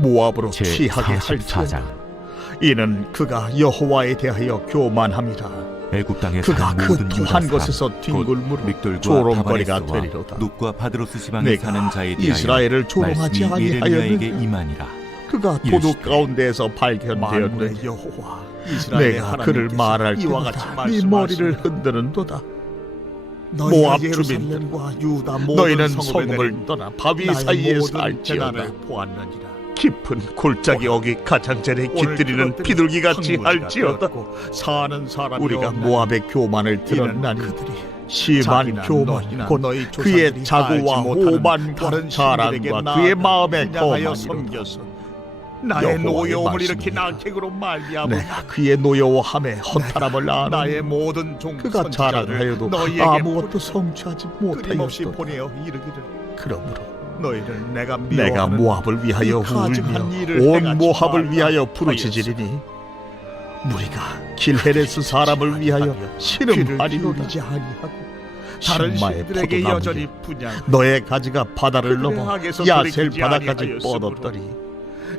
모압으로 취하게 제44장. 할지어다. 이는 그가 여호와에 대하여 교만함이라. 애굽 땅에 그가 사는 그 모든 유다 통한 사람, 것에서 곧 뒹굴무로 믹돌과 조롱거리가 다바네스와 되리로다. 눕과 바드로스 지방에 내가 사는 자에 대하여 이스라엘을 조롱하지 말씀이 예레미야에게 아니하였느냐. 임하니라. 그가 이르시되 도둑 가운데에서 발견되었느냐. 여호와 이스라엘의 내가 그를 하나님께서 말할 이와 같이 때마다 네 머리를 말씀하시니라. 흔드는도다. 너희가 모압 예루살렘과 유다 모든 너희는 성읍에 내린 성읍을 떠나 바위 나의 사이에 모든 살지어다. 재난을 보았느니라. 깊은 골짜기 어기 가장자리에 깃들이는 비둘기같이 할지어다. 사는 사람이 우리가 없나니 모압의 교만을 이는 들었나니 그들이 심한 자기나 교만 너희나 곧 너희 그의 조상들이 자고와 알지 못하는 오만과 다른 자랑과 신들에게 그의 마음의 분양하여 거만이로다. 섬겨서 나의 여호와의 노여움을 이렇게 말씀이니라. 낙핵으로 말미암아 내가 그의 노여워함에 허탈함을 아노니 나의 모든 종 그가 선지자를 자랑하여도 너희에게 아무것도 성취하지 끊임없이 못하였도다. 보내어 이르기를 그러므로 너희를 내가 내가 미워하는 모압을 위하여 이 가증한 울며 일을 온 행하지 모압을 말라 위하여 부르짖으리니 무리가 길헤레스 사람을 위하여 신음하리로다. 기울이지 아니하고 다른 신마의 신들에게 포도나무에 여전히 분양 너의 가지가 바다를 그들의 넘어 악에서 야셀 돌이키지 바다까지 아니하였으므로 뻗었더니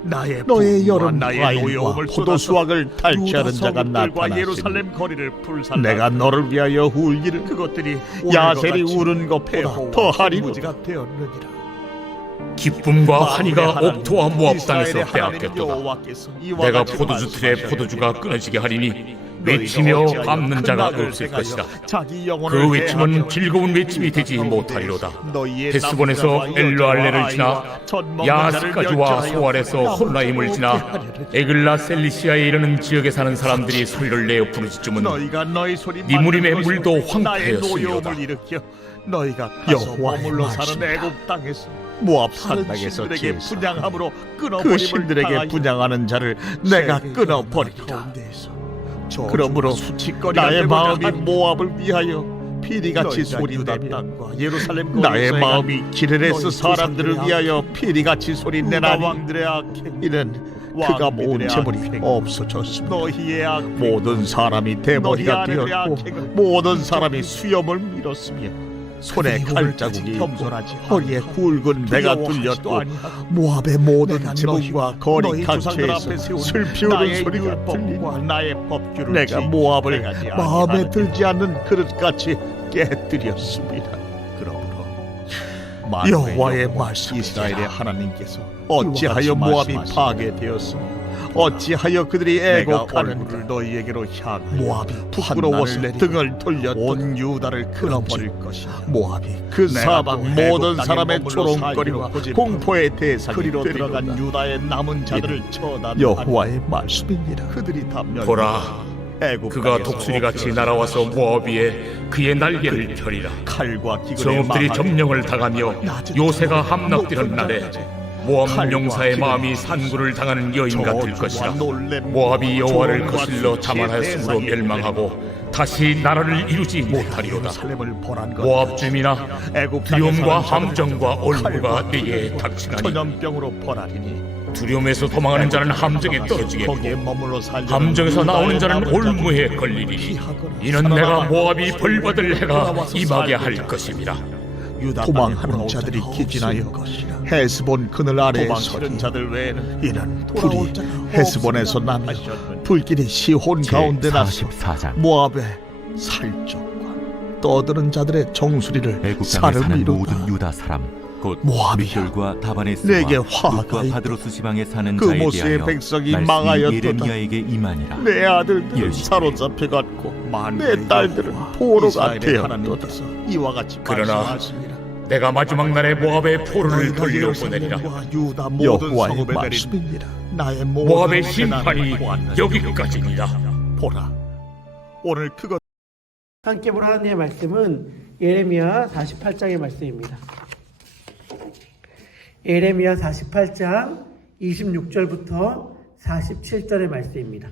나의 너의 분노와 여름 나의 과일과 노여움을 포도수확을 탈취하는 자가 유다 성읍들과 나타났으니 예루살렘 거리를 불살라 내가 너를 위하여 울기를 그것들이 야셀이 우는 것보다 더하리로다. 무지가 되었느니라. 기쁨과 환희가 옥토와 모압 땅에서 이스라엘의 하나님 빼앗겼도다. 여호와께서 이와 내가 같이 포도주 틀에 말씀하시되 포도주가 끊어지게 하리니 너희가 외치며 어찌하여 갚는 큰 자가 낙을 없을 행하여 것이다. 자기 영혼을 그 외침은 대하여 즐거운 외침이 되지 유다 못하리로다. 너희의 헤스본에서 남자와 엘르알레를 여자와 지나 아이와 젖 먹는 야스까지와 자를 소알에서 멸절하여 혼라임을 지나 남을 없게 에글라 셀리시아에 이르는 지역에 사는 사람들이 소리를 내어 부르짖음은 너희가 너희 소리 니무림의 만들 물도 것이요 나의 황폐하였으리로다. 노여움을 일으켜 너희가 가서 여호와의 머물러 사는 말씀이다. 애굽 땅에서 모압 다른 산당에서 신들에게 제사 분양함으로 그 끊어버림을 신들에게 당하여 분양하는 자를 내가 세계의 끊어버리리라. 가운데에서 그러므로 수치거리가 나의 되고자 마음이 하니 모압을 위하여 피리같이 너희가 유다 소리내며 땅과 예루살렘 나의 거리에서 마음이 기르레스 너희 사람들을 조상들의 위하여 피리같이 유다 소리내나니 왕들의 악행 이는 그가 모은 왕비들의 재물이 악행, 없어졌습니다. 너희의 악행 모든 사람이 대머리가 너희 아내들의 되었고 악행을 모든 사람이 수염을 밀었으며 손에 그들이 칼자국이 오늘까지 있고 겸손하지 허리에 굵은 배가 두려워하지도 뚫렸고 아니하고 모압의 모든 내가 지붕과 너희와 거리 너희 조상들 앞에 각처에서 세운 슬피 우는 나의 소리가 율법과 들리니 나의 법규를 내가 지키지 모압을 행하지 마음에 아니하느냐. 들지 않는 그릇같이 깨뜨렸습니다. 그러므로 여호와의 말씀 이스라엘의 하나님께서 어찌하여 이와 같이 모압이 말씀하시되 파괴되었으며 어찌하여 그들이 내가 애곡하는가. 얼굴을 너희에게로 향하여 모압이 부끄러워서 판단을 등을 돌렸다. 온 유다를 끊어버릴 것이다. 모압이 그 내가 사방 또 모든 애굽 땅에 사람의 머물러 조롱거리와 살기로 고집하고 공포의 대상이 그리로 되리로다. 들어간 유다의 남은 자들을 처단하니 여호와의 말씀이니라. 그들이 다 보라, 애굽 그가 땅에서 독수리같이 엎드러져 날아와서 모압 위에 그의 날개를 펴리라. 칼과 기근에 성읍들이 망하게 점령을 당하며 요새가 함락되는 날에 모압 용사의 마음이 산구를 당하는 여인과 될 것이라. 모압이 여호와를 거슬러 자만하였으므로 멸망하고 다시 나라를 이루지 못하리로다. 모압 주민아, 두려움과 함정과 얼굴가 네게 닥치나니 전염병으로 벌하리니 두려움에서 도망하는 자는 함정에 떨어지겠고 거기에 머물러 살려는 함정에서 나오는 자는 유다의 남은 올무에 자들을 걸리리니 피하거나 이는 내가 살아남아 모압이 벌받을 해가 돌아와서 임하게 살고자 할 것임이라. 유다 도망하는 땅에 자들이 돌아올 기진하여 자가 없으리라. 헤스본 그늘 아래에 도망치는 서리 자들 외에는 이는 돌아올 불이 자가 헤스본에서 없으리라 나며 하셨느니라. 불길이 시혼 가운데 나서 제44장. 모압의 살적과 떠드는 자들의 정수리를 애굽 땅에 사는 사르미로다. 모든 유다 사람 곧 모압이야, 믹돌과 다바네스와 내게 화가 눕과 있다. 바드로스 지방에 사는 그 자에 모세의 대하여 백성이 말씀이 망하였도다. 예레미야에게 임하니라. 내 아들들은 이르시되 사로잡혀 갔고 만군의 내 딸들은 여호와 포로가 이스라엘의 되었도다. 하나님께서 이와 같이 그러나 말씀하십니다. 내가 마지막 날에 모압의 포로를 너희가 돌려보내리라. 예루살렘과 유다 모든 여호와의 성읍에 내린 말씀이니라. 나의 모든 모압의 재난을 심판이 보았느니라. 여기까지니라. 보라, 오늘 그것 함께 볼 하나님의 말씀은 예레미야 48장의 말씀입니다. 예레미야 48장 26절부터 47절의 말씀입니다.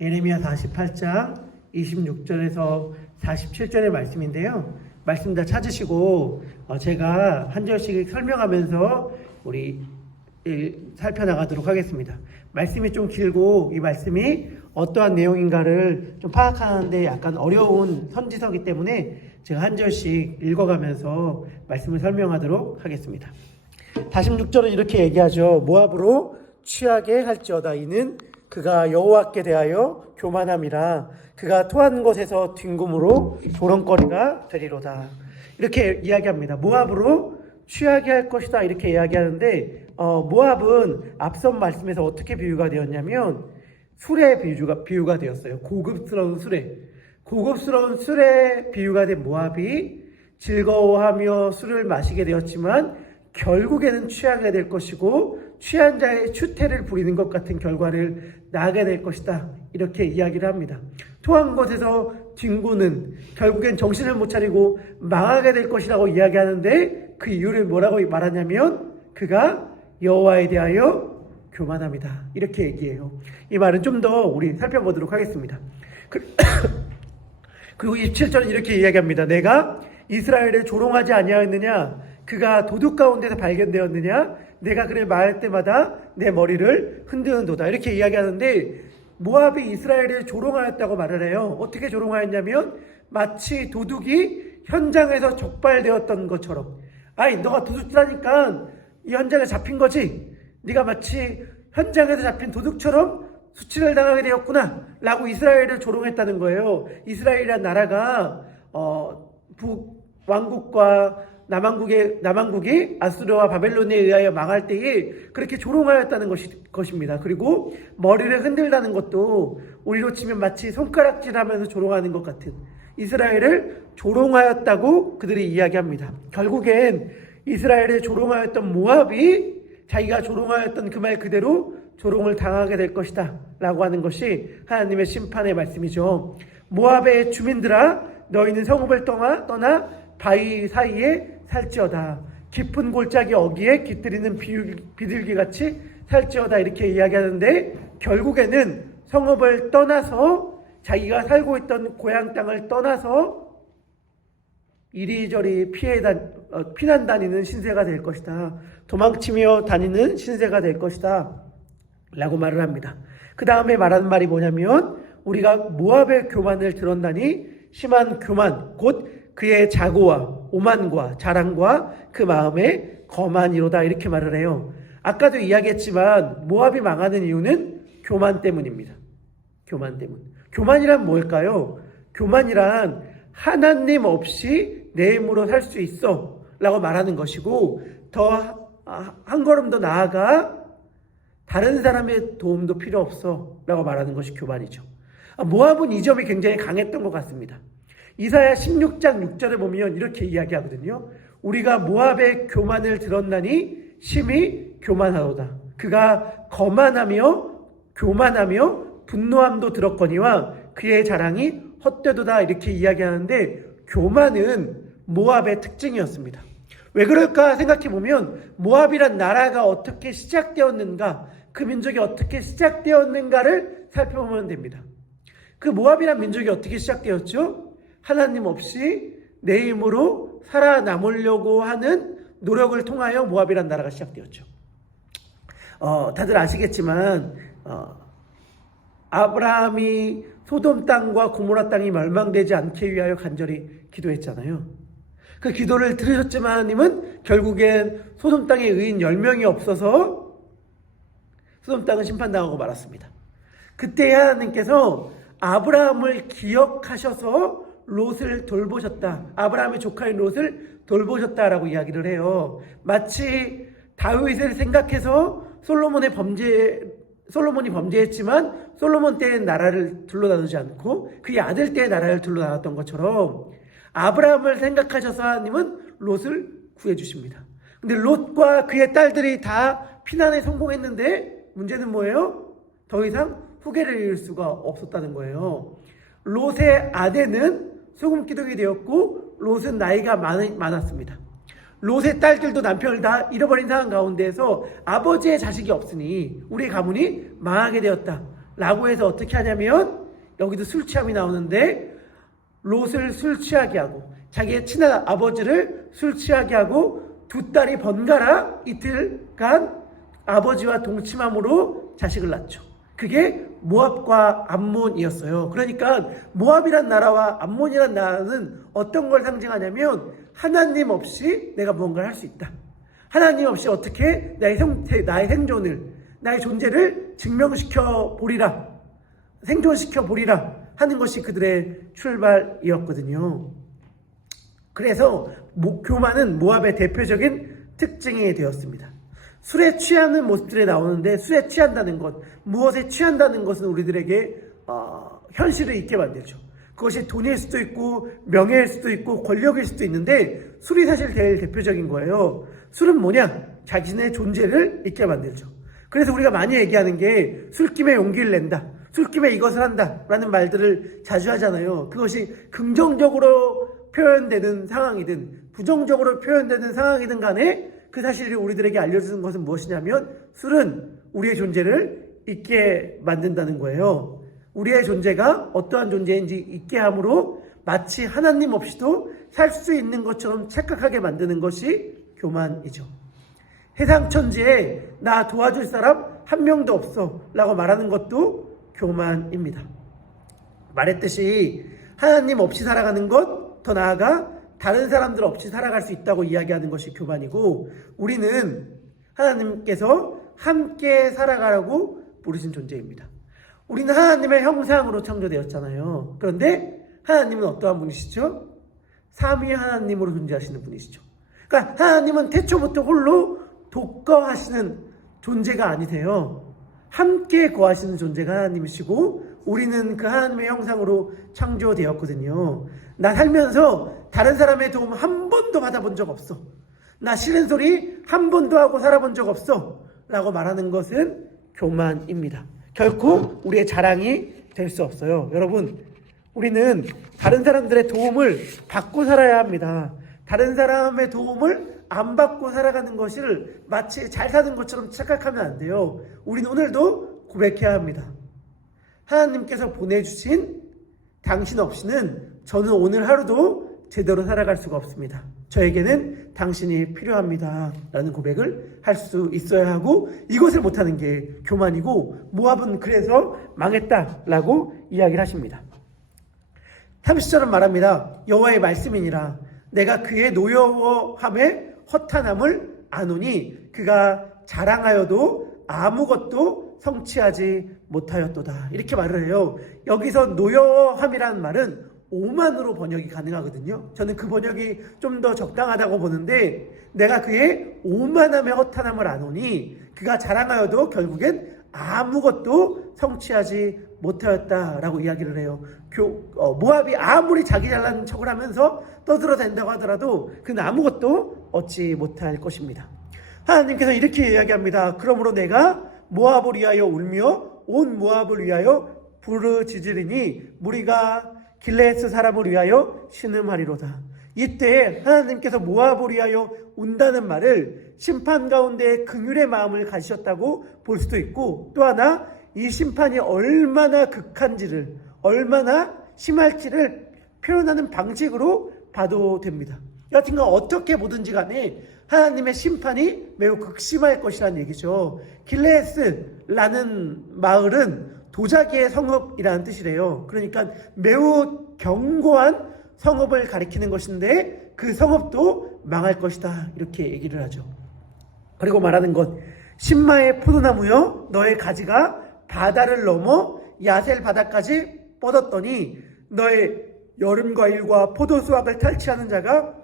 예레미야 48장 26절에서 47절의 말씀인데요. 말씀 다 찾으시고 제가 한 절씩 설명하면서 우리 살펴나가도록 하겠습니다. 말씀이 좀 길고 이 말씀이 어떠한 내용인가를 좀 파악하는데 약간 어려운 선지서이기 때문에 제가 한 절씩 읽어가면서 말씀을 설명하도록 하겠습니다. 46절은 이렇게 얘기하죠. 모압으로 취하게 할지어다. 이는 그가 여호와께 대하여 교만함이라. 그가 토한 것에서 뒹굼으로 조롱거리가 되리로다. 이렇게 이야기합니다. 모압으로 취하게 할 것이다. 이렇게 이야기하는데 모압은 앞선 말씀에서 어떻게 비유가 되었냐면 술의 비유가 되었어요. 고급스러운 술에 비유가 된 모압이 즐거워하며 술을 마시게 되었지만 결국에는 취하게 될 것이고 취한 자의 추태를 부리는 것 같은 결과를 낳게 될 것이다. 이렇게 이야기를 합니다. 토한 것에서 뒹구는, 결국엔 정신을 못 차리고 망하게 될 것이라고 이야기하는데 그 이유를 뭐라고 말하냐면 그가 여호와에 대하여 교만합니다. 이렇게 얘기해요. 이 말은 좀 더 우리 살펴보도록 하겠습니다. 그리고 27절은 이렇게 이야기합니다. 내가 이스라엘을 조롱하지 아니하였느냐? 그가 도둑 가운데서 발견되었느냐? 내가 그를 말할 때마다 내 머리를 흔드는도다. 이렇게 이야기하는데 모압이 이스라엘을 조롱하였다고 말을 해요. 어떻게 조롱하였냐면 마치 도둑이 현장에서 적발되었던 것처럼, 아이 너가 도둑질하니까 이 현장에 잡힌 거지, 네가 마치 현장에서 잡힌 도둑처럼 수치를 당하게 되었구나 라고 이스라엘을 조롱했다는 거예요. 이스라엘이란 나라가 북왕국과 남왕국이 아수르와 바벨론에 의하여 망할 때에 그렇게 조롱하였다는 것입니다. 그리고 머리를 흔들다는 것도 우리로 치면 마치 손가락질하면서 조롱하는 것 같은, 이스라엘을 조롱하였다고 그들이 이야기합니다. 결국엔 이스라엘을 조롱하였던 모압이 자기가 조롱하였던 그 말 그대로 조롱을 당하게 될 것이다 라고 하는 것이 하나님의 심판의 말씀이죠. 모압의 주민들아, 너희는 성읍을 떠나 바위 사이에 살지어다. 깊은 골짜기 어귀에 깃들이는 비둘기같이 살지어다. 이렇게 이야기하는데 결국에는 성읍을 떠나서 자기가 살고 있던 고향 땅을 떠나서 이리저리 피난 다니는 신세가 될 것이다. 도망치며 다니는 신세가 될 것이다 라고 말을 합니다. 그 다음에 말하는 말이 뭐냐면 우리가 모압의 교만을 들었나니 심한 교만 곧 그의 자고와 오만과 자랑과 그 마음에 거만이로다. 이렇게 말을 해요. 아까도 이야기했지만 모압이 망하는 이유는 교만 때문입니다. 교만 때문. 교만이란 뭘까요? 교만이란 하나님 없이 내 힘으로 살 수 있어 라고 말하는 것이고, 더 한 걸음 더 나아가 다른 사람의 도움도 필요 없어 라고 말하는 것이 교만이죠. 모압은 이 점이 굉장히 강했던 것 같습니다. 이사야 16장 6절에 보면 이렇게 이야기하거든요. 우리가 모압의 교만을 들었나니 심히 교만하도다. 그가 거만하며 교만하며 분노함도 들었거니와 그의 자랑이 헛되도다. 이렇게 이야기하는데 교만은 모압의 특징이었습니다. 왜 그럴까 생각해보면 모압이란 나라가 어떻게 시작되었는가, 그 민족이 어떻게 시작되었는가를 살펴보면 됩니다. 그 모압이란 민족이 어떻게 시작되었죠? 하나님 없이 내 힘으로 살아남으려고 하는 노력을 통하여 모압이란 나라가 시작되었죠. 다들 아시겠지만 아브라함이 소돔 땅과 고모라 땅이 멸망되지 않게 위하여 간절히 기도했잖아요. 그 기도를 들으셨지만 하나님은 결국엔 소돔 땅에 의인 10명이 없어서 소돔 땅은 심판당하고 말았습니다. 그때 하나님께서 아브라함을 기억하셔서 롯을 돌보셨다. 아브라함의 조카인 롯을 돌보셨다라고 이야기를 해요. 마치 다윗을 생각해서 솔로몬이 범죄했지만 솔로몬 때의 나라를 둘러다니지 않고 그의 아들 때의 나라를 둘러다녔던 것처럼 아브라함을 생각하셔서 하나님은 롯을 구해주십니다. 근데 롯과 그의 딸들이 다 피난에 성공했는데 문제는 뭐예요? 더 이상 후계를 이을 수가 없었다는 거예요. 롯의 아내는 소금기둥이 되었고 롯은 나이가 많았습니다. 롯의 딸들도 남편을 다 잃어버린 상황 가운데에서 아버지의 자식이 없으니 우리 가문이 망하게 되었다 라고 해서 어떻게 하냐면, 여기도 술 취함이 나오는데 롯을 술 취하게 하고 자기의 친한 아버지를 술 취하게 하고 두 딸이 번갈아 이틀간 아버지와 동침함으로 자식을 낳죠. 그게 모압과 암몬이었어요. 그러니까 모압이란 나라와 암몬이란 나라는 어떤 걸 상징하냐면 하나님 없이 내가 무언가를 할 수 있다. 하나님 없이 어떻게 나의 생존을, 나의 존재를 증명시켜 보리라, 생존시켜 보리라 하는 것이 그들의 출발이었거든요. 그래서 교만은 모압의 대표적인 특징이 되었습니다. 술에 취하는 모습들이 나오는데, 술에 취한다는 것, 무엇에 취한다는 것은 우리들에게 현실을 잊게 만들죠. 그것이 돈일 수도 있고 명예일 수도 있고 권력일 수도 있는데, 술이 사실 제일 대표적인 거예요. 술은 뭐냐? 자신의 존재를 잊게 만들죠. 그래서 우리가 많이 얘기하는 게 술김에 용기를 낸다, 술김에 이것을 한다 라는 말들을 자주 하잖아요. 그것이 긍정적으로 표현되는 상황이든 부정적으로 표현되는 상황이든 간에 그 사실이 우리들에게 알려주는 것은 무엇이냐면, 술은 우리의 존재를 잊게 만든다는 거예요. 우리의 존재가 어떠한 존재인지 잊게 함으로 마치 하나님 없이도 살 수 있는 것처럼 착각하게 만드는 것이 교만이죠. 해상 천지에 나 도와줄 사람 한 명도 없어 라고 말하는 것도 교만입니다. 말했듯이 하나님 없이 살아가는 것, 더 나아가 다른 사람들 없이 살아갈 수 있다고 이야기하는 것이 교만이고, 우리는 하나님께서 함께 살아가라고 부르신 존재입니다. 우리는 하나님의 형상으로 창조되었잖아요. 그런데 하나님은 어떠한 분이시죠? 삼위 하나님으로 존재하시는 분이시죠. 그러니까 하나님은 태초부터 홀로 독거하시는 존재가 아니세요. 함께 거하시는 존재가 하나님이시고, 우리는 그 하나님의 형상으로 창조되었거든요. 나 살면서 다른 사람의 도움 한 번도 받아본 적 없어, 나 싫은 소리 한 번도 하고 살아본 적 없어 라고 말하는 것은 교만입니다. 결코 우리의 자랑이 될 수 없어요. 여러분, 우리는 다른 사람들의 도움을 받고 살아야 합니다. 다른 사람의 도움을 안 받고 살아가는 것을 마치 잘 사는 것처럼 착각하면 안 돼요. 우리는 오늘도 고백해야 합니다. 하나님께서 보내주신 당신 없이는 저는 오늘 하루도 제대로 살아갈 수가 없습니다. 저에게는 당신이 필요합니다 라는 고백을 할 수 있어야 하고, 이것을 못하는 게 교만이고, 모압은 그래서 망했다라고 이야기를 하십니다. 30절은 말합니다. 여호와의 말씀이니라 내가 그의 노여워함에 허탄함을 아노니 그가 자랑하여도 아무것도 성취하지 못하였도다, 이렇게 말을 해요. 여기서 노여함이라는 말은 오만으로 번역이 가능하거든요. 저는 그 번역이 좀 더 적당하다고 보는데, 내가 그의 오만함에 허탄함을 아노니 그가 자랑하여도 결국엔 아무것도 성취하지 못하였다라고 이야기를 해요. 모압이 아무리 자기 잘난 척을 하면서 떠들어댄다고 하더라도 그는 아무것도 얻지 못할 것입니다. 하나님께서 이렇게 이야기합니다. 그러므로 내가 모압을 위하여 울며 온 모압을 위하여 부르짖으리니 무리가 길르앗 사람을 위하여 신음하리로다. 이때 하나님께서 모압을 위하여 운다는 말을 심판 가운데 긍휼의 마음을 가지셨다고 볼 수도 있고, 또 하나 이 심판이 얼마나 극한지를, 얼마나 심할지를 표현하는 방식으로 봐도 됩니다. 여하튼간 어떻게 보든지 간에 하나님의 심판이 매우 극심할 것이라는 얘기죠. 길르앗라는 마을은 도자기의 성읍이라는 뜻이래요. 그러니까 매우 견고한 성읍을 가리키는 것인데 그 성읍도 망할 것이다, 이렇게 얘기를 하죠. 그리고 말하는 것, 신마의 포도나무여 너의 가지가 바다를 넘어 야셀 바다까지 뻗었더니 너의 여름 과일과 포도 수확을 탈취하는 자가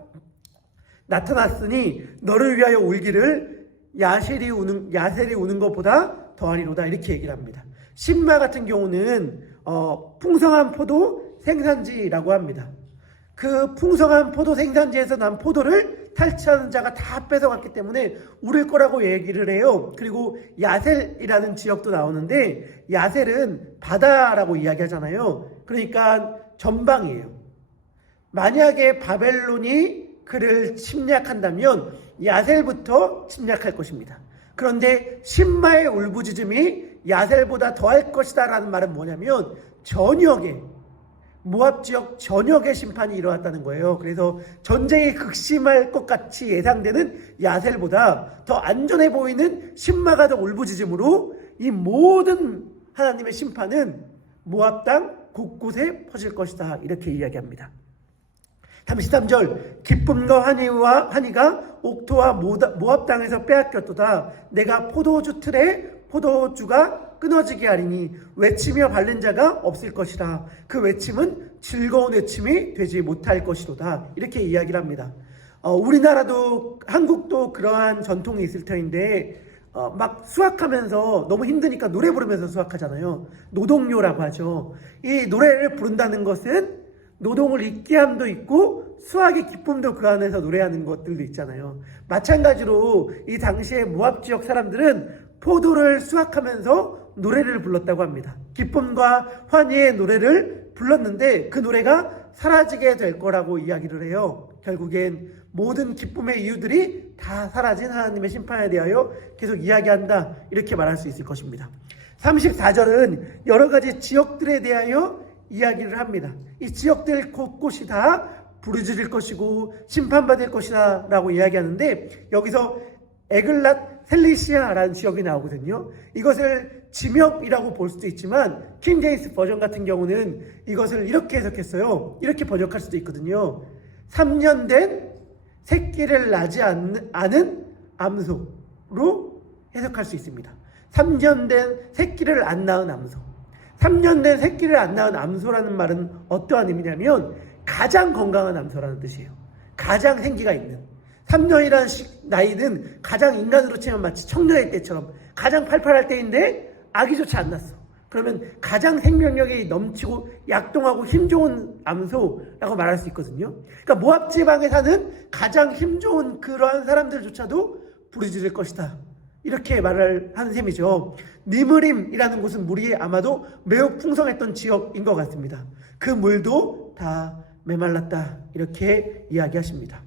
나타났으니 너를 위하여 울기를 야셀이 우는 것보다 더하리로다, 이렇게 얘기를 합니다. 신마 같은 경우는 풍성한 포도 생산지라고 합니다. 그 풍성한 포도 생산지에서 난 포도를 탈취하는 자가 다 뺏어갔기 때문에 울을 거라고 얘기를 해요. 그리고 야셀이라는 지역도 나오는데, 야셀은 바다라고 이야기하잖아요. 그러니까 전방이에요. 만약에 바벨론이 그를 침략한다면 야셀부터 침략할 것입니다. 그런데 신마의 울부짖음이 야셀보다 더할 것이다 라는 말은 뭐냐면, 전역에, 모압 지역 전역의 심판이 일어났다는 거예요. 그래서 전쟁이 극심할 것 같이 예상되는 야셀보다 더 안전해 보이는 신마가 더 울부짖음으로 이 모든 하나님의 심판은 모압 땅 곳곳에 퍼질 것이다, 이렇게 이야기합니다. 33절 기쁨과 환희가 옥토와 모압 땅에서 빼앗겼도다. 내가 포도주 틀에 포도주가 끊어지게 하리니 외치며 밟는 자가 없을 것이라. 그 외침은 즐거운 외침이 되지 못할 것이로다. 이렇게 이야기를 합니다. 우리나라도 한국도 그러한 전통이 있을 터인데 막 수학하면서 너무 힘드니까 노래 부르면서 수학하잖아요. 노동요라고 하죠. 이 노래를 부른다는 것은 노동을 잊게 함도 있고 수학의 기쁨도 그 안에서 노래하는 것들도 있잖아요. 마찬가지로 이 당시에 모압 지역 사람들은 포도를 수확하면서 노래를 불렀다고 합니다. 기쁨과 환희의 노래를 불렀는데 그 노래가 사라지게 될 거라고 이야기를 해요. 결국엔 모든 기쁨의 이유들이 다 사라진 하나님의 심판에 대하여 계속 이야기한다, 이렇게 말할 수 있을 것입니다. 34절은 여러 가지 지역들에 대하여 이야기를 합니다. 이 지역들 곳곳이 다 부르짖을 것이고 심판받을 것이다 라고 이야기하는데, 여기서 에글랏 셀리시아라는 지역이 나오거든요. 이것을 지명이라고 볼 수도 있지만 킹 제임스 버전 같은 경우는 이것을 이렇게 해석했어요. 이렇게 번역할 수도 있거든요. 3년 된 새끼를 낳지 않은 암소로 해석할 수 있습니다. 3년 된 새끼를 안 낳은 암소. 3년 된 새끼를 안 낳은 암소라는 말은 어떠한 의미냐면 가장 건강한 암소라는 뜻이에요. 가장 생기가 있는. 3년이라는 나이는 가장 인간으로 치면 마치 청년의 때처럼 가장 팔팔할 때인데 아기조차 안 낳았어. 그러면 가장 생명력이 넘치고 약동하고 힘 좋은 암소라고 말할 수 있거든요. 그러니까 모압 지방에 사는 가장 힘 좋은 그러한 사람들조차도 부르짖을 것이다, 이렇게 말을 하는 셈이죠. 니므림이라는 곳은 물이 아마도 매우 풍성했던 지역인 것 같습니다. 그 물도 다 메말랐다, 이렇게 이야기하십니다.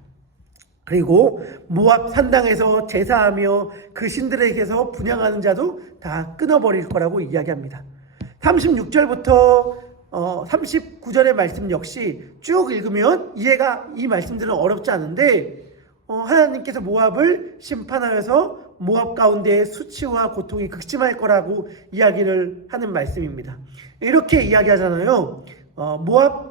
그리고 모압 산당에서 제사하며 그 신들에게서 분향하는 자도 다 끊어버릴 거라고 이야기합니다. 36절부터 39절의 말씀 역시 쭉 읽으면 이 말씀들은 어렵지 않은데 하나님께서 모압을 심판하여서 모압 가운데 수치와 고통이 극심할 거라고 이야기를 하는 말씀입니다. 이렇게 이야기하잖아요. 모압이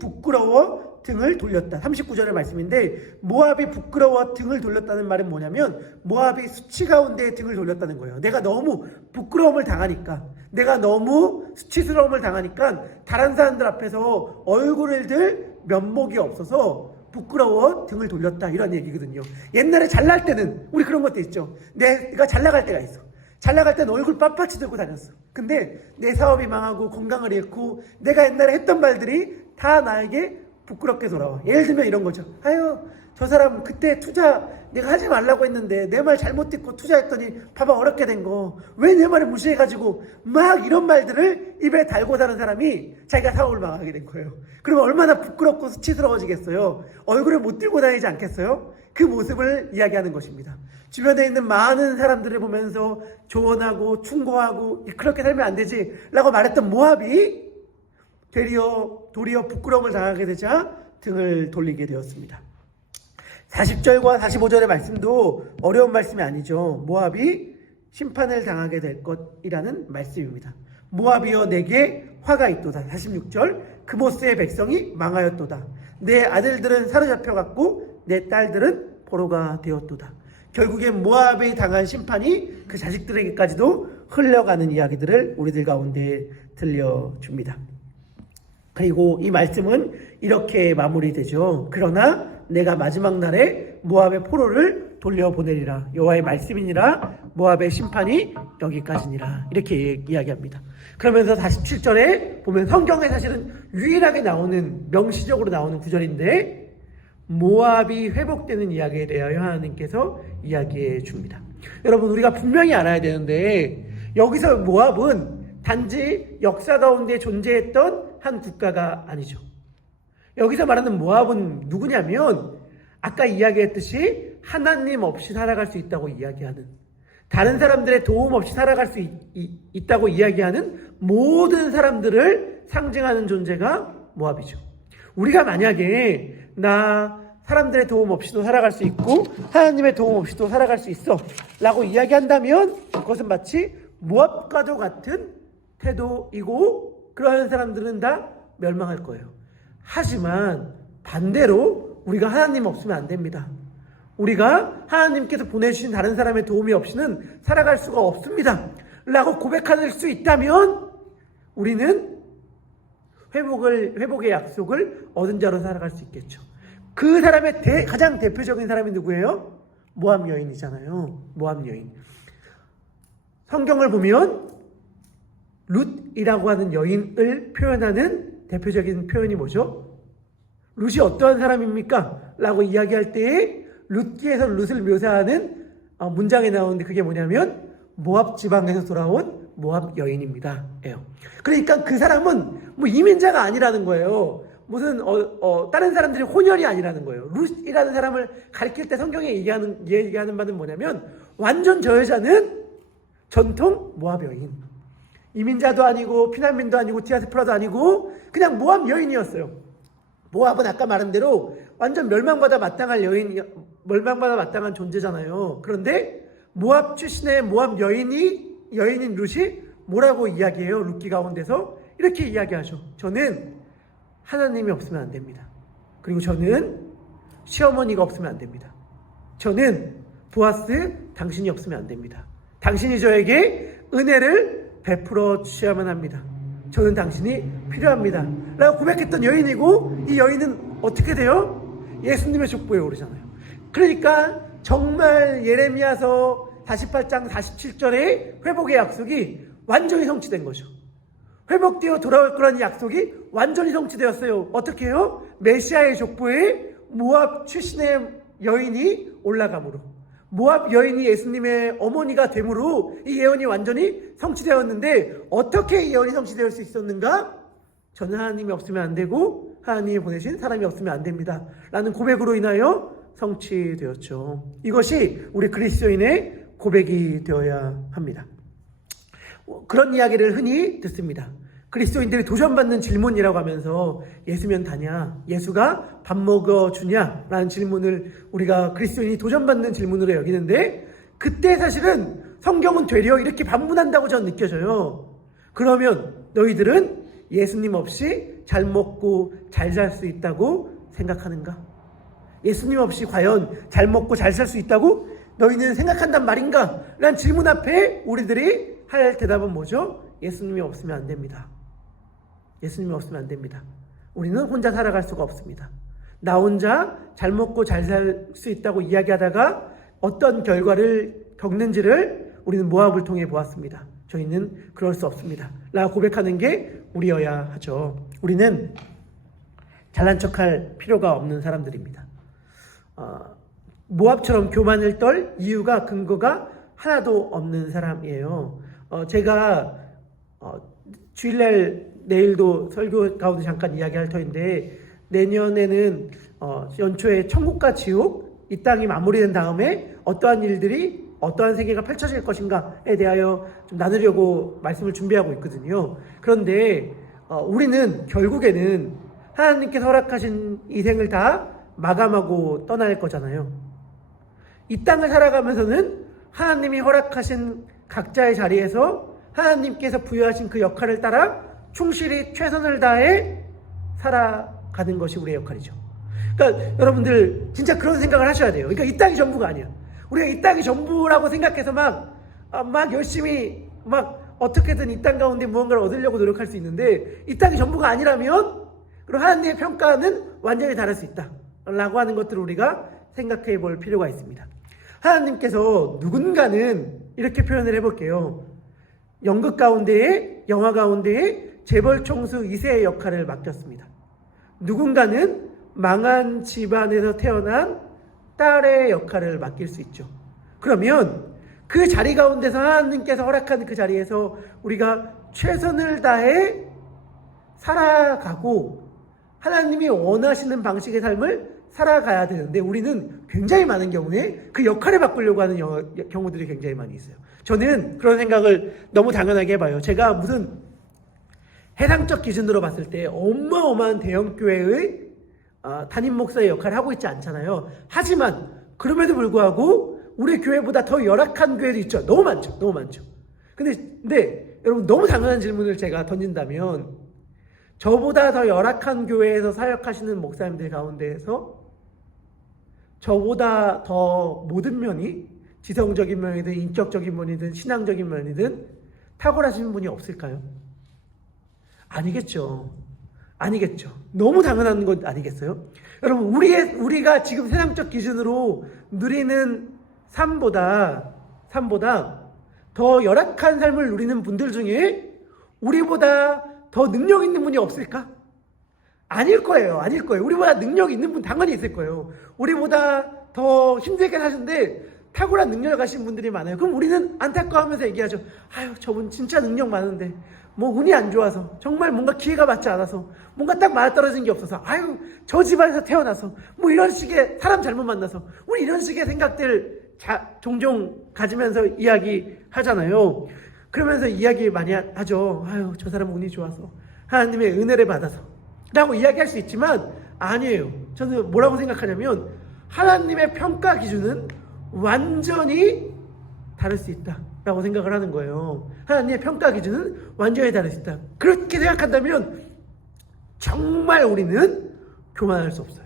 부끄러워 등을 돌렸다. 39절의 말씀인데 모압이 부끄러워 등을 돌렸다는 말은 뭐냐면 모압이 수치 가운데 등을 돌렸다는 거예요. 내가 너무 부끄러움을 당하니까, 내가 너무 수치스러움을 당하니까 다른 사람들 앞에서 얼굴을 들 면목이 없어서 부끄러워 등을 돌렸다, 이런 얘기거든요. 옛날에 잘날 때는 우리 그런 것도 있죠. 내가 잘 나갈 때가 있어. 잘 나갈 때는 얼굴 빳빳이 들고 다녔어. 근데 내 사업이 망하고 건강을 잃고 내가 옛날에 했던 말들이 다 나에게 부끄럽게 돌아와. 예를 들면 이런 거죠. 아유, 저 사람 그때 투자 내가 하지 말라고 했는데 내 말 잘못 듣고 투자했더니 봐봐 어렵게 된 거. 왜 내 말을 무시해가지고 막 이런 말들을 입에 달고 사는 사람이 자기가 사업을 망하게 된 거예요. 그러면 얼마나 부끄럽고 수치스러워지겠어요. 얼굴을 못 들고 다니지 않겠어요? 그 모습을 이야기하는 것입니다. 주변에 있는 많은 사람들을 보면서 조언하고 충고하고 그렇게 살면 안 되지 라고 말했던 모압이 도리어 부끄러움을 당하게 되자 등을 돌리게 되었습니다. 40절과 45절의 말씀도 어려운 말씀이 아니죠. 모압이 심판을 당하게 될 것이라는 말씀입니다. 모압이여 내게 화가 있도다. 46절 그모스의 백성이 망하였도다. 내 아들들은 사로잡혀갔고 내 딸들은 포로가 되었도다. 결국엔 모압이 당한 심판이 그 자식들에게까지도 흘러가는 이야기들을 우리들 가운데 들려줍니다. 그리고 이 말씀은 이렇게 마무리되죠. 그러나 내가 마지막 날에 모압의 포로를 돌려보내리라. 여호와의 말씀이니라. 모압의 심판이 여기까지니라. 이렇게 이야기합니다. 그러면서 47절에 보면 성경에 사실은 유일하게 나오는, 명시적으로 나오는 구절인데 모압이 회복되는 이야기에 대하여 하나님께서 이야기해 줍니다. 여러분, 우리가 분명히 알아야 되는데 여기서 모압은 단지 역사 가운데 존재했던 한 국가가 아니죠. 여기서 말하는 모압은 누구냐면 아까 이야기했듯이 하나님 없이 살아갈 수 있다고 이야기하는, 다른 사람들의 도움 없이 살아갈 수 있다고 이야기하는 모든 사람들을 상징하는 존재가 모압이죠. 우리가 만약에 나 사람들의 도움 없이도 살아갈 수 있고 하나님의 도움 없이도 살아갈 수 있어 라고 이야기한다면 그것은 마치 모압과도 같은 태도이고 그러한 사람들은 다 멸망할 거예요. 하지만 반대로 우리가 하나님 없으면 안 됩니다. 우리가 하나님께서 보내주신 다른 사람의 도움이 없이는 살아갈 수가 없습니다 라고 고백할 수 있다면 우리는 회복의 약속을 얻은 자로 살아갈 수 있겠죠. 그 사람의 가장 대표적인 사람이 누구예요? 모압 여인이잖아요. 모압 여인. 성경을 보면 룻이라고 하는 여인을 표현하는 대표적인 표현이 뭐죠? 룻이 어떠한 사람입니까? 라고 이야기할 때에 룻기에서 룻을 묘사하는 문장에 나오는데 그게 뭐냐면 모압 지방에서 돌아온 모압 여인입니다. 그러니까 그 사람은 뭐 이민자가 아니라는 거예요. 무슨 다른 사람들이 혼혈이 아니라는 거예요. 룻이라는 사람을 가리킬 때 성경에 얘기하는 바는 뭐냐면 완전 저 여자는 전통 모압 여인. 이민자도 아니고 피난민도 아니고 디아스포라도 아니고 그냥 모압 여인이었어요. 모압은 아까 말한 대로 완전 멸망받아 마땅한 존재잖아요. 그런데 모압 출신의 모압 여인인 룻이 뭐라고 이야기해요? 룻기 가운데서 이렇게 이야기하죠. 저는 하나님이 없으면 안 됩니다. 그리고 저는 시어머니가 없으면 안 됩니다. 저는 보아스 당신이 없으면 안 됩니다. 당신이 저에게 은혜를 베풀어 주셔야만 합니다. 저는 당신이 필요합니다 라고 고백했던 여인이고 이 여인은 어떻게 돼요? 예수님의 족보에 오르잖아요. 그러니까 정말 예레미야서 48장 47절의 회복의 약속이 완전히 성취된 거죠. 회복되어 돌아올 거라는 약속이 완전히 성취되었어요. 어떻게 해요? 메시아의 족보에 모압 출신의 여인이 올라감으로, 모압 여인이 예수님의 어머니가 됨으로 이 예언이 완전히 성취되었는데 어떻게 이 예언이 성취될 수 있었는가? 저는 하나님이 없으면 안 되고 하나님이 보내신 사람이 없으면 안 됩니다 라는 고백으로 인하여 성취되었죠. 이것이 우리 그리스도인의 고백이 되어야 합니다. 그런 이야기를 흔히 듣습니다. 그리스도인들이 도전받는 질문이라고 하면서 예수면 다냐? 예수가 밥 먹어주냐? 라는 질문을 우리가 그리스도인이 도전받는 질문으로 여기는데 그때 사실은 성경은 되려 이렇게 반문한다고 저는 느껴져요. 그러면 너희들은 예수님 없이 잘 먹고 잘 살 수 있다고 생각하는가? 예수님 없이 과연 잘 먹고 잘 살 수 있다고 너희는 생각한단 말인가? 라는 질문 앞에 우리들이 할 대답은 뭐죠? 예수님이 없으면 안 됩니다. 예수님이 없으면 안 됩니다. 우리는 혼자 살아갈 수가 없습니다. 나 혼자 잘 먹고 잘 살 수 있다고 이야기하다가 어떤 결과를 겪는지를 우리는 모압을 통해 보았습니다. 저희는 그럴 수 없습니다 라고 고백하는 게 우리여야 하죠. 우리는 잘난 척할 필요가 없는 사람들입니다. 모압처럼 교만을 떨 이유가 근거가 하나도 없는 사람이에요. 제가 주일날 내일도 설교 가운데 잠깐 이야기할 터인데 내년에는 연초에 천국과 지옥 이 땅이 마무리된 다음에 어떠한 일들이 어떠한 세계가 펼쳐질 것인가에 대하여 좀 나누려고 말씀을 준비하고 있거든요. 그런데 우리는 결국에는 하나님께서 허락하신 이 생을 다 마감하고 떠날 거잖아요. 이 땅을 살아가면서는 하나님이 허락하신 각자의 자리에서 하나님께서 부여하신 그 역할을 따라 충실히 최선을 다해 살아가는 것이 우리의 역할이죠. 그러니까 여러분들 진짜 그런 생각을 하셔야 돼요. 그러니까 이 땅이 전부가 아니야. 우리가 이 땅이 전부라고 생각해서 막 열심히 막 어떻게든 이 땅 가운데 무언가를 얻으려고 노력할 수 있는데 이 땅이 전부가 아니라면 그럼 하나님의 평가는 완전히 다를 수 있다 라고 하는 것들을 우리가 생각해 볼 필요가 있습니다. 하나님께서 누군가는 이렇게 표현을 해볼게요. 연극 가운데에 영화 가운데에 재벌 총수 2세의 역할을 맡겼습니다. 누군가는 망한 집안에서 태어난 딸의 역할을 맡길 수 있죠. 그러면 그 자리 가운데서 하나님께서 허락한 그 자리에서 우리가 최선을 다해 살아가고 하나님이 원하시는 방식의 삶을 살아가야 되는데 우리는 굉장히 많은 경우에 그 역할을 바꾸려고 하는 경우들이 굉장히 많이 있어요. 저는 그런 생각을 너무 당연하게 해봐요. 제가 무슨 해상적 기준으로 봤을 때 어마어마한 대형교회의 담임 목사의 역할을 하고 있지 않잖아요. 하지만 그럼에도 불구하고 우리 교회보다 더 열악한 교회도 있죠. 너무 많죠. 너무 많죠. 근데 여러분 너무 당연한 질문을 제가 던진다면 저보다 더 열악한 교회에서 사역하시는 목사님들 가운데에서 저보다 더 모든 면이 지성적인 면이든 인격적인 면이든 신앙적인 면이든 탁월하신 분이 없을까요? 아니겠죠. 아니겠죠. 너무 당연한 것 아니겠어요? 여러분, 우리가 지금 세상적 기준으로 누리는 삶보다 더 열악한 삶을 누리는 분들 중에 우리보다 더 능력 있는 분이 없을까? 아닐 거예요. 우리보다 능력 있는 분 당연히 있을 거예요. 우리보다 더 힘들게 사시는데 탁월한 능력을 가신 분들이 많아요. 그럼 우리는 안타까워하면서 얘기하죠. 아유, 저분 진짜 능력 많은데 뭐 운이 안 좋아서, 정말 뭔가 기회가 맞지 않아서, 뭔가 딱 맞아떨어진 게 없어서, 아유, 저 집안에서 태어나서, 뭐 이런 식의 사람 잘못 만나서, 우리 이런 식의 생각들 종종 가지면서 이야기하잖아요. 그러면서 이야기 많이 하죠. 아유, 저 사람 운이 좋아서, 하나님의 은혜를 받아서 라고 이야기할 수 있지만 아니에요. 저는 뭐라고 생각하냐면 하나님의 평가 기준은 완전히 다를 수 있다 라고 생각을 하는 거예요. 하나님의 평가 기준은 완전히 다를 수 있다. 그렇게 생각한다면 정말 우리는 교만할 수 없어요.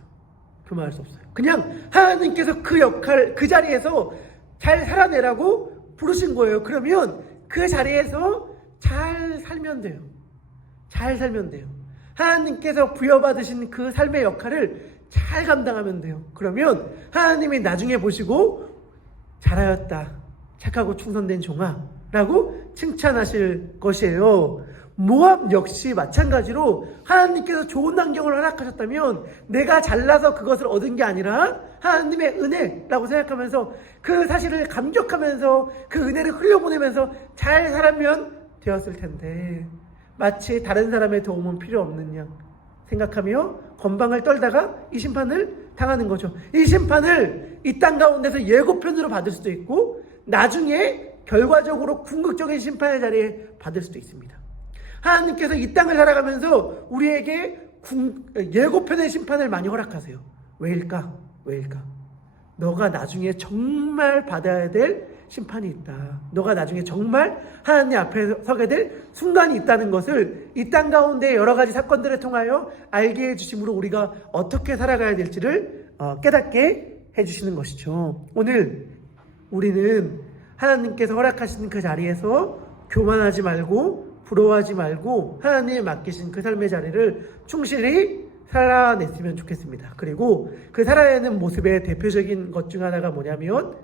그냥 하나님께서 그 역할, 그 자리에서 잘 살아내라고 부르신 거예요. 그러면 그 자리에서 잘 살면 돼요. 하나님께서 부여받으신 그 삶의 역할을 잘 감당하면 돼요. 그러면 하나님이 나중에 보시고 잘하였다, 착하고 충성된 종아 라고 칭찬하실 것이에요. 모압 역시 마찬가지로 하나님께서 좋은 환경을 허락하셨다면 내가 잘나서 그것을 얻은 게 아니라 하나님의 은혜라고 생각하면서 그 사실을 감격하면서 그 은혜를 흘려보내면서 잘 살면 되었을 텐데 마치 다른 사람의 도움은 필요 없는 양 생각하며 건방을 떨다가 이 심판을 당하는 거죠. 이 심판을 이 땅 가운데서 예고편으로 받을 수도 있고 나중에 결과적으로 궁극적인 심판의 자리에 받을 수도 있습니다. 하나님께서 이 땅을 살아가면서 우리에게 예고편의 심판을 많이 허락하세요. 왜일까? 너가 나중에 정말 받아야 될 심판이 있다. 너가 나중에 정말 하나님 앞에 서게 될 순간이 있다는 것을 이 땅 가운데 여러 가지 사건들을 통하여 알게 해주심으로 우리가 어떻게 살아가야 될지를 깨닫게 해주시는 것이죠. 오늘 우리는 하나님께서 허락하신 그 자리에서 교만하지 말고 부러워하지 말고 하나님이 맡기신 그 삶의 자리를 충실히 살아냈으면 좋겠습니다. 그리고 그 살아내는 모습의 대표적인 것 중 하나가 뭐냐면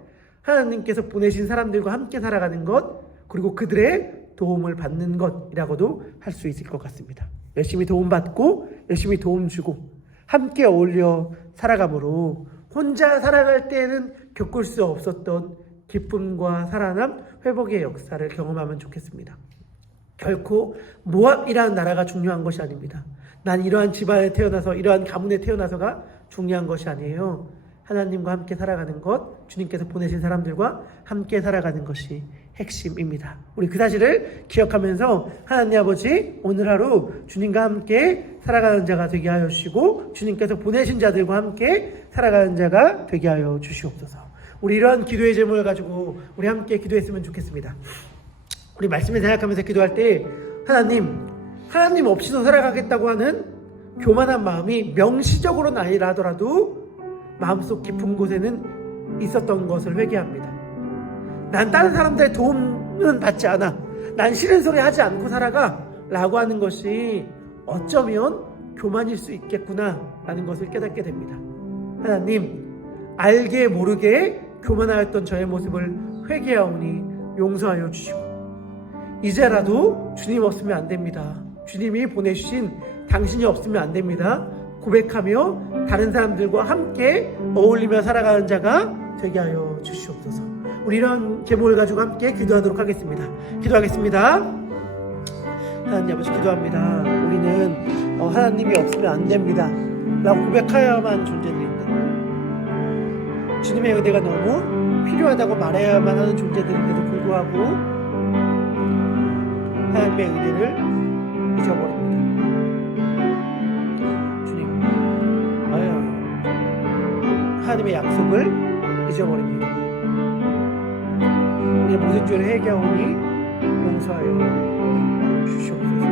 하나님께서 보내신 사람들과 함께 살아가는 것, 그리고 그들의 도움을 받는 것이라고도 할 수 있을 것 같습니다. 열심히 도움받고 열심히 도움 주고 함께 어울려 살아감으로 혼자 살아갈 때에는 겪을 수 없었던 기쁨과 살아남, 회복의 역사를 경험하면 좋겠습니다. 결코 모압이라는 나라가 중요한 것이 아닙니다. 난 이러한 집안에 태어나서 이러한 가문에 태어나서가 중요한 것이 아니에요. 하나님과 함께 살아가는 것, 주님께서 보내신 사람들과 함께 살아가는 것이 핵심입니다. 우리 그 사실을 기억하면서 하나님 아버지 오늘 하루 주님과 함께 살아가는 자가 되게 하여 주시고 주님께서 보내신 자들과 함께 살아가는 자가 되게 하여 주시옵소서. 우리 이러한 기도의 제목을 가지고 우리 함께 기도했으면 좋겠습니다. 우리 말씀을 생각하면서 기도할 때 하나님 없이도 살아가겠다고 하는 교만한 마음이 명시적으로는 아니라 하더라도 마음속 깊은 곳에는 있었던 것을 회개합니다. 난 다른 사람들의 도움은 받지 않아. 난 싫은 소리 하지 않고 살아가 라고 하는 것이 어쩌면 교만일 수 있겠구나 라는 것을 깨닫게 됩니다. 하나님, 알게 모르게 교만하였던 저의 모습을 회개하오니 용서하여 주시고 이제라도 주님 없으면 안 됩니다. 주님이 보내주신 당신이 없으면 안 됩니다. 고백하며 다른 사람들과 함께 어울리며 살아가는 자가 되게 하여 주시옵소서. 우리 이런 제목을 가지고 함께 기도하도록 하겠습니다. 기도하겠습니다. 하나님 아버지 기도합니다. 우리는 하나님이 없으면 안 됩니다 라고 고백하여야만 존재들입니다. 주님의 은혜가 너무 필요하다고 말해야만 하는 존재들인데도 불구하고 하나님의 은혜를 잊어버립니다. 하나님의 약속을 잊어버립니다. 우리의 모든 죄를 회개하오니 용서하여 주시옵소서.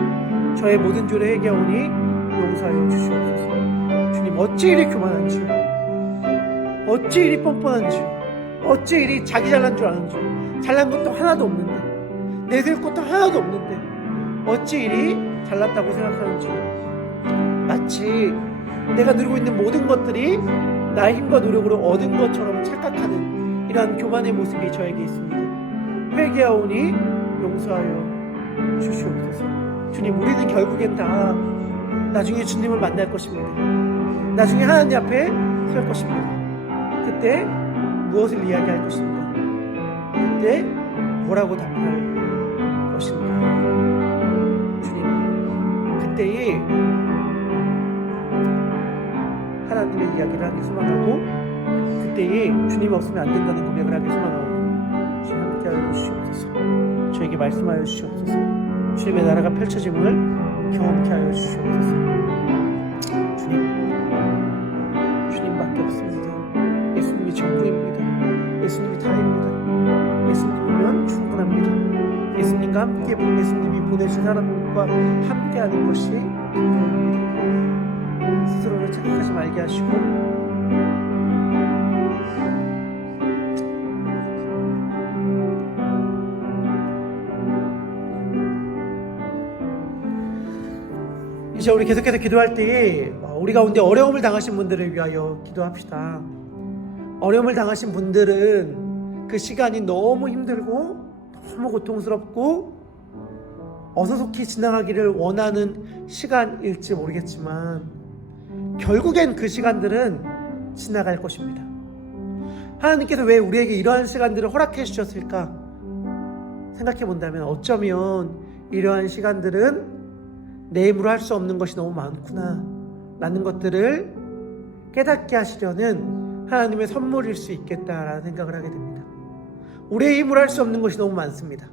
저의 모든 죄를 회개하오니 용서하여 주시옵소서. 주님, 어찌 이리 교만한지, 어찌 이리 뻔뻔한지, 어찌 이리 자기 잘난 줄 아는지, 잘난 것도 하나도 없는데, 내세울 것도 하나도 없는데 어찌 이리 잘났다고 생각하는지, 마치 내가 누리고 있는 모든 것들이 나의 힘과 노력으로 얻은 것처럼 착각하는 이러한 교만의 모습이 저에게 있습니다. 회개하오니 용서하여 주시옵소서. 주님, 우리는 결국엔 다 나중에 주님을 만날 것입니다. 나중에 하나님 앞에 설 것입니다. 그때 무엇을 이야기할 것입니다. 그때 뭐라고 답할 것인가. 주님, 그때에 하나님의 이야기를 하기 소망하고, 그때에 주님 없으면 안 된다는 고백을 하기 소망하고, 주님 함께하여 주시옵소서. 저에게 말씀하여 주시옵소서. 주님의 나라가 펼쳐짐을 경험케 하여 주시옵소서. 주님밖에 없습니다. 예수님이 전부입니다. 예수님이 다입니다. 예수님이면 충분합니다. 예수님과 함께, 예수님이 보내신 사람과 함께하는 것이 필요합니다. 스스로를 착각하지 말게 하시고, 이제 우리 계속해서 기도할 때에 우리 가운데 어려움을 당하신 분들을 위하여 기도합시다. 어려움을 당하신 분들은 그 시간이 너무 힘들고 너무 고통스럽고 어서속히 지나가기를 원하는 시간일지 모르겠지만 결국엔 그 시간들은 지나갈 것입니다. 하나님께서 왜 우리에게 이러한 시간들을 허락해 주셨을까 생각해 본다면, 어쩌면 이러한 시간들은 내 힘으로 할 수 없는 것이 너무 많구나 라는 것들을 깨닫게 하시려는 하나님의 선물일 수 있겠다라는 생각을 하게 됩니다. 우리의 힘으로 할 수 없는 것이 너무 많습니다.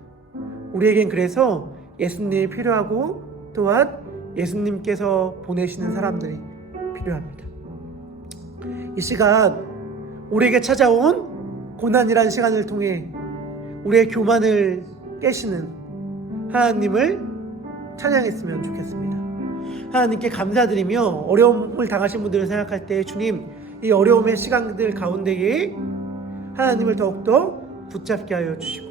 우리에겐 그래서 예수님이 필요하고, 또한 예수님께서 보내시는 사람들이 필요합니다. 이 시간 우리에게 찾아온 고난이라는 시간을 통해 우리의 교만을 깨시는 하나님을 찬양했으면 좋겠습니다. 하나님께 감사드리며 어려움을 당하신 분들을 생각할 때, 주님, 이 어려움의 시간들 가운데에 하나님을 더욱더 붙잡게 하여 주시고,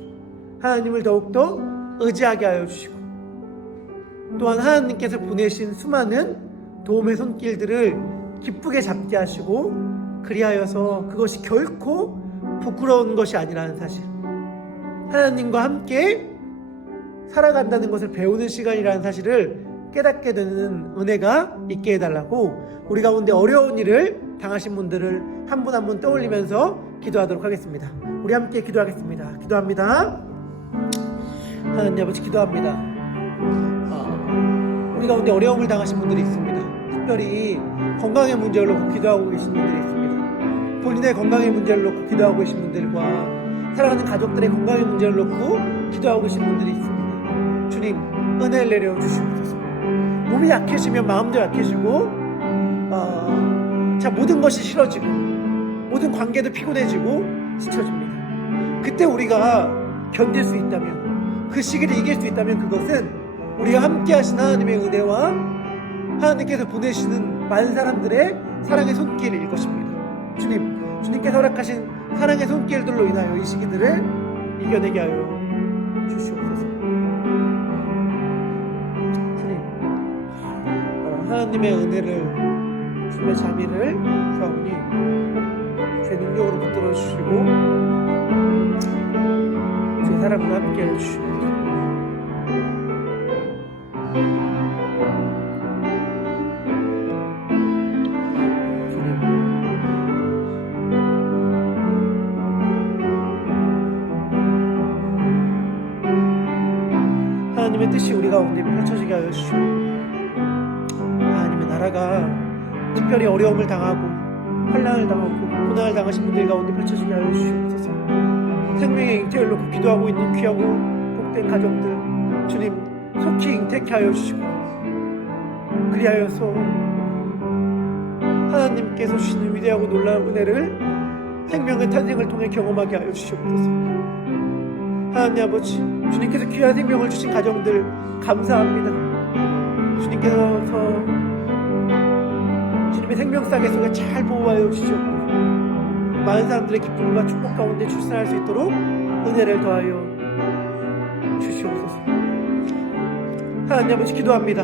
하나님을 더욱더 의지하게 하여 주시고, 또한 하나님께서 보내신 수많은 도움의 손길들을 기쁘게 잡게 하시고, 그리하여서 그것이 결코 부끄러운 것이 아니라는 사실, 하나님과 함께 살아간다는 것을 배우는 시간이라는 사실을 깨닫게 되는 은혜가 있게 해달라고, 우리 가운데 어려운 일을 당하신 분들을 한 분 한 분 떠올리면서 기도하도록 하겠습니다. 우리 함께 기도하겠습니다. 기도합니다. 하나님 아버지, 기도합니다. 우리 가운데 어려움을 당하신 분들이 있습니다. 특별히 건강의 문제를 놓고 기도하고 계신 분들이 있습니다. 본인의 건강의 문제를 놓고 기도하고 계신 분들과 사랑하는 가족들의 건강의 문제를 놓고 기도하고 계신 분들이 있습니다. 주님, 은혜를 내려 주시옵소서. 몸이 약해지면 마음도 약해지고, 모든 것이 싫어지고, 모든 관계도 피곤해지고 지쳐집니다. 그때 우리가 견딜 수 있다면, 그 시기를 이길 수 있다면, 그것은 우리가 함께 하신 하나님의 은혜와 하나님께서 보내시는 많은 사람들의 사랑의 손길일 것입니다. 주님께서 허락하신 사랑의 손길들로 인하여 이 시기들을 이겨내게 하여 주시옵소서. 주님, 하나님의 은혜를, 주님의 자비를 구하오니 제 능력으로 붙들어 주시고 제 사랑과 함께 해주시옵소서. 하나님의 뜻이 우리 가운데 펼쳐지게 하여 주시고, 하나님의 나라가 특별히 어려움을 당하고 환난을 당하고 고난을 당하신 분들 가운데 펼쳐지게 하여 주시옵소서. 생명의 잉태를 놓고 기도하고 있는 귀하고 복된 가정들, 주님 속히 잉태케 하여 주시고, 그리하여서 하나님께서 주시는 위대하고 놀라운 은혜를 생명의 탄생을 통해 경험하게 하여 주시옵소서. 하나님 아버지, 주님께서 귀한 생명을 주신 가정들 감사합니다. 주님께서 주님의 생명사계 속에 잘 보호하여 주시옵고 많은 사람들의 기쁨과 축복 가운데 출산할 수 있도록 은혜를 더하여 주시옵소서. 하나님 아버지 기도합니다.